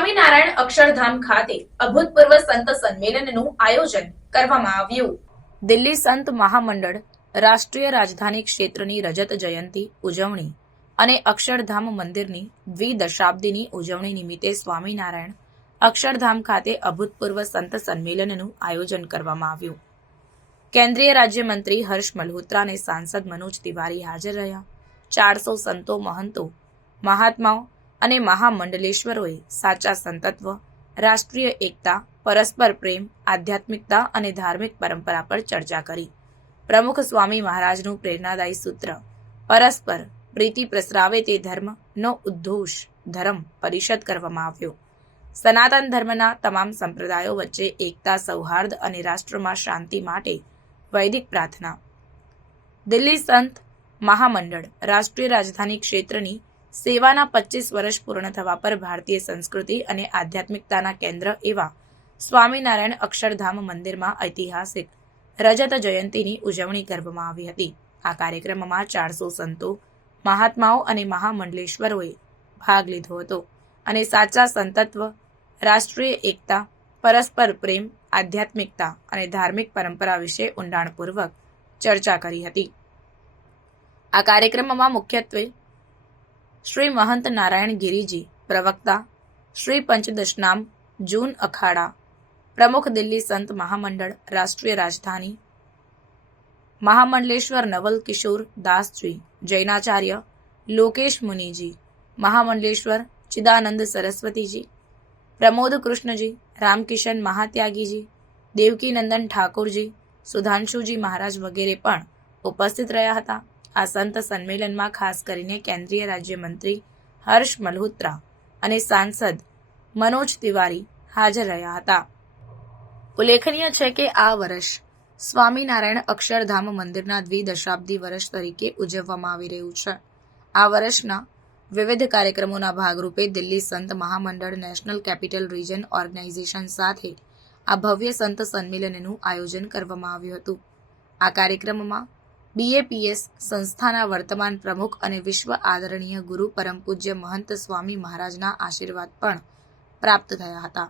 સ્વામિનારાયણ અક્ષરધામ ખાતે અભૂતપૂર્વ સંત સંમેલનનું આયોજન કરવામાં આવ્યું। દિલ્હી સંત મહામંડળ રાષ્ટ્રીય રાજધાની ક્ષેત્રની રજત જયંતિ ઉજવણી અને અક્ષરધામ મંદિરની દ્વિદશાબ્દીની ઉજવણી નિમિત્તે સ્વામિનારાયણ અક્ષરધામ ખાતે અભૂતપૂર્વ સંત સંમેલનનું આયોજન કરવામાં આવ્યું। કેન્દ્રીય રાજ્યમંત્રી હર્ષ મલ્હોત્રા અને સાંસદ મનોજ તિવારી હાજર રહ્યા। 400 સંતો, મહંતો, મહાત્માઓ અને મહામંડલેશ્વરોએ સાચા સંતત્વ, રાષ્ટ્રીય એકતા, પરસ્પર પ્રેમ, આધ્યાત્મિકતા અને ધાર્મિક પરંપરા પર ચર્ચા કરી। પ્રમુખ સ્વામી મહારાજનું પ્રેરણાદાયી સૂત્ર પરસ્પર પ્રીતિ પ્રસરાવે તે ધર્મનો ઉદ્ઘોષ ધર્મ પરિષદ કરવામાં આવ્યો। સનાતન ધર્મના તમામ સંપ્રદાયો વચ્ચે એકતા, સૌહાર્દ અને રાષ્ટ્રમાં શાંતિ માટે વૈદિક પ્રાર્થના। દિલ્હી સંત મહામંડળ રાષ્ટ્રીય રાજધાની ક્ષેત્રની સેવાના 25 વર્ષ પૂર્ણ થવા પર ભારતીય સંસ્કૃતિ અને આધ્યાત્મિકતાના કેન્દ્ર એવા સ્વામિનારાયણ અક્ષરધામ મંદિરમાં ઐતિહાસિક રજત જયંતિની ઉજવણી કરવામાં આવી હતી। આ કાર્યક્રમમાં 400 સંતો, મહાત્માઓ અને મહામંડલેશ્વરોએ ભાગ લીધો હતો અને સાચા સંતત્વ, રાષ્ટ્રીય એકતા, પરસ્પર પ્રેમ, આધ્યાત્મિકતા અને ધાર્મિક પરંપરા વિશે ઊંડાણપૂર્વક ચર્ચા કરી હતી। આ કાર્યક્રમમાં મુખ્યત્વે શ્રી મહંત નારાયણ ગિરિજી, પ્રવક્તા શ્રી પંચદશનામ જૂન અખાડા, પ્રમુખ દિલ્હી સંત મહામંડળ રાષ્ટ્રીય રાજધાની મહામંડલેશ્વર નવલ કિશોર દાસજી, જૈનાચાર્ય લોકેશ મુનિજી, મહામંડલેશ્વર ચિદાનંદ સરસ્વતીજી, પ્રમોદ કૃષ્ણજી, રામકિશન મહાત્યાગીજી, દેવકીનંદન ઠાકોરજી, સુધાંશુજી મહારાજ વગેરે પણ ઉપસ્થિત રહ્યા હતા। આ સંત સંમેલનમાં ખાસ કરીને કેન્દ્રીય રાજ્યમંત્રી હર્ષ મલ્હોત્રા અને સાંસદ મનોજ તિવારી હાજર રહ્યા હતા। ઉલ્લેખનીય છે કે આ વર્ષ સ્વામિનારાયણ અક્ષરધામ મંદિરના દ્વિદશાબ્દી વર્ષ તરીકે ઉજવવામાં આવી રહ્યું છે। આ વર્ષના વિવિધ કાર્યક્રમોના ભાગરૂપે દિલ્હી સંત મહામંડળ નેશનલ કેપિટલ રિજન ઓર્ગેનાઇઝેશન સાથે આ ભવ્ય સંત સંમેલનનું આયોજન કરવામાં આવ્યું હતું। આ કાર્યક્રમમાં BAPS સંસ્થાના વર્તમાન પ્રમુખ અને વિશ્વ આદરણીય ગુરુ પરમ પૂજ્ય મહંત સ્વામી મહારાજના આશીર્વાદ પણ પ્રાપ્ત થયા હતા।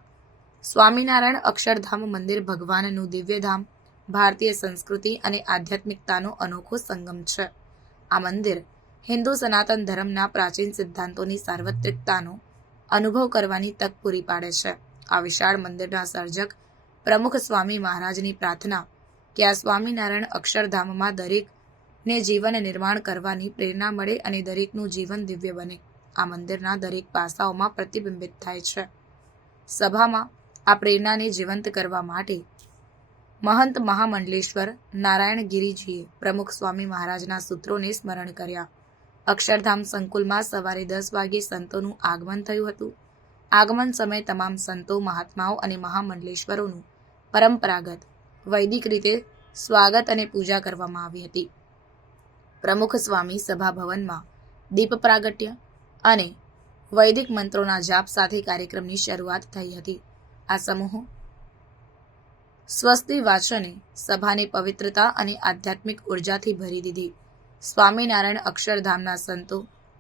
સ્વામિનારાયણ અક્ષરધામ મંદિર ભગવાનનું દિવ્યધામ, ભારતીય સંસ્કૃતિ અને આધ્યાત્મિકતાનો અનોખો સંગમ છે। આ મંદિર હિન્દુ સનાતન ધર્મના પ્રાચીન સિદ્ધાંતોની સાર્વત્રિકતાનો અનુભવ કરવાની તક પૂરી પાડે છે। આ વિશાળ મંદિરના સર્જક પ્રમુખ સ્વામી મહારાજની પ્રાર્થના કે આ સ્વામિનારાયણ અક્ષરધામમાં દરેકને જીવન નિર્માણ કરવાની પ્રેરણા મળે અને દરેકનું જીવન દિવ્ય બને, આ મંદિરના દરેક પાસાઓમાં પ્રતિબિંબિત થાય છે। સભામાં આ પ્રેરણાને જીવંત કરવા માટે મહંત મહામંડલેશ્વર નારાયણ ગિરિજીએ પ્રમુખ સ્વામી મહારાજના સૂત્રોને સ્મરણ કર્યા। અક્ષરધામ સંકુલમાં સવારે 10 વાગ્યે સંતોનું આગમન થયું હતું। આગમન સમયે તમામ સંતો, મહાત્માઓ અને મહામંડલેશ્વરોનું પરંપરાગત વૈદિક રીતે સ્વાગત અને પૂજા કરવામાં આવી હતી। પ્રમુખ સ્વામી સભા ભવનમાં દીપ પ્રાગટ્ય અને વૈદિક મંત્રોના જાપ સાથે કાર્યક્રમની શરૂઆત થઈ હતી। આ સમૂહ સ્વસ્તિ વાચને સભાને પવિત્રતા અને આધ્યાત્મિક ઉર્જાથી ભરી દીધી। સ્વામિનારાયણ અક્ષરધામના સંતો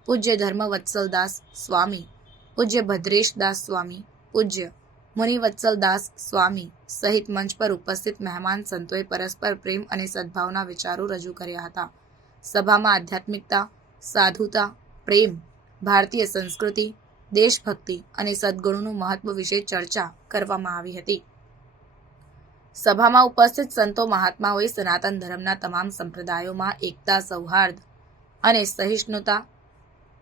પૂજ્ય ધર્મવત્સલદાસ સ્વામી, પૂજ્ય ભદ્રેશદાસ સ્વામી, પૂજ્ય મુનિવત્સલદાસ સ્વામી સહિત મંચ પર ઉપસ્થિત મહેમાન સંતોએ પરસ્પર પ્રેમ અને સદભાવના વિચારો રજૂ કર્યા હતા। સભામાં આધ્યાત્મિકતા, સાધુતા, પ્રેમ, ભારતીય સંસ્કૃતિ, દેશભક્તિ અને સદગુણોનું મહત્વ વિશે ચર્ચા કરવામાં આવી હતી। સભામાં ઉપસ્થિત સંતો, મહાત્માઓએ સનાતન ધર્મના તમામ સંપ્રદાયોમાં એકતા, સૌહાર્દ અને સહિષ્ણુતા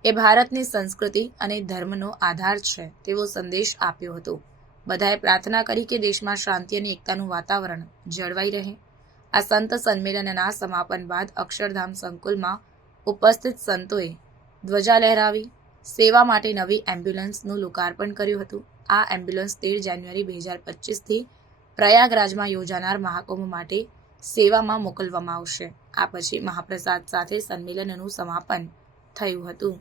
એ ભારતની સંસ્કૃતિ અને ધર્મનો આધાર છે તેવો સંદેશ આપ્યો હતો। બધાએ પ્રાર્થના કરી કે દેશમાં શાંતિ અને એકતાનું વાતાવરણ જળવાઈ રહે। આ સંત સંમેલનના સમાપન બાદ અક્ષરધામ સંકુલમાં ઉપસ્થિત સંતોએ ધ્વજા લહેરાવી સેવા માટે નવી એમ્બ્યુલન્સનું લોકાર્પણ કર્યું હતું। આ એમ્બ્યુલન્સ 13 જાન્યુઆરી 2025થી પ્રયાગરાજમાં યોજાનાર મહાકુંભ માટે સેવામાં મોકલવામાં આવશે। આ પછી મહાપ્રસાદ સાથે સંમેલનનું સમાપન થયું હતું।